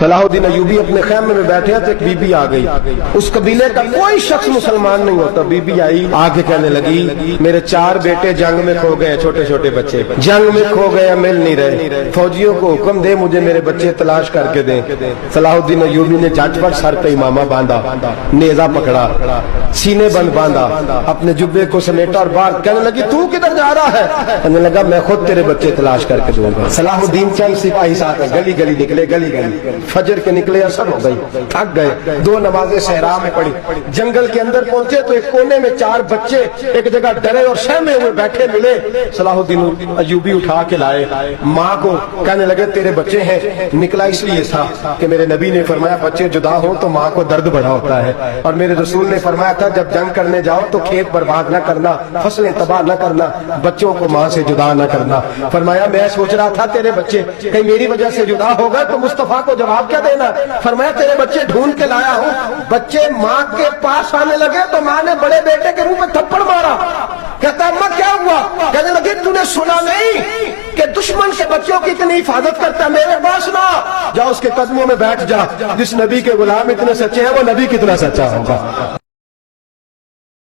صلاح الدین ایوبی اپنے خیمے میں بیٹھے تو ایک بی بی آ گئی. اس قبیلے کا کوئی شخص مسلمان نہیں ہوتا. بی بی آئی آ کے کہنے لگی میرے 4 بیٹے جنگ میں کھو گئے, چھوٹے چھوٹے بچے جنگ میں کھو گئے, مل نہیں رہے. فوجیوں کو حکم دے مجھے میرے بچے تلاش کر کے دیں. صلاح الدین ایوبی نے جھٹ پٹ سر پہ امامہ باندھا, نیزہ پکڑا, سینے بند باندھا, اپنے جبے کو سمیٹا اور باہر کہنے لگی تو کدھر جا رہا ہے؟ کہنے لگا میں خود تیرے بچے تلاش کر کے دوں گا. صلاح الدین چند سپاہی ساتھ گلی گلی نکلے, گلی گلی فجر کے نکلے, اثر ہو گئی, تھک گئے. 2 نمازیں صحرا میں پڑھی. جنگل کے اندر پہنچے تو ایک کونے میں 4 بچے ایک جگہ ڈرے اور سہمے ہوئے بیٹھے ملے. صلاح الدین ایوبی اٹھا کے لائے, ماں کو کہنے لگے تیرے بچے ہیں. نکلا اس لیے تھا کہ میرے نبی نے فرمایا بچے جدا ہوں تو ماں کو درد بڑا ہوتا ہے, اور میرے رسول نے فرمایا تھا جب جنگ کرنے جاؤ تو کھیت برباد نہ کرنا, فصلیں تباہ نہ کرنا, بچوں کو ماں سے جدا نہ کرنا. فرمایا میں سوچ رہا تھا تیرے بچے کہیں میری وجہ سے جدا ہو گئے تو مصطفیٰ کو جواب کیا دینا. فرمایا تیرے بچے ڈھونڈ کے لایا ہوں. بچے ماں کے پاس آنے لگے تو ماں نے بڑے بیٹے کے منہ پہ تھپڑ مارا. کہتا اماں کیا ہوا؟ کہنے لگے تو نے سنا نہیں کہ دشمن سے بچوں کی اتنی حفاظت کرتا ہے, میرے پاس نہ جا, اس کے قدموں میں بیٹھ جا. جس نبی کے غلام اتنے سچے ہیں وہ نبی کتنا سچا ہوگا.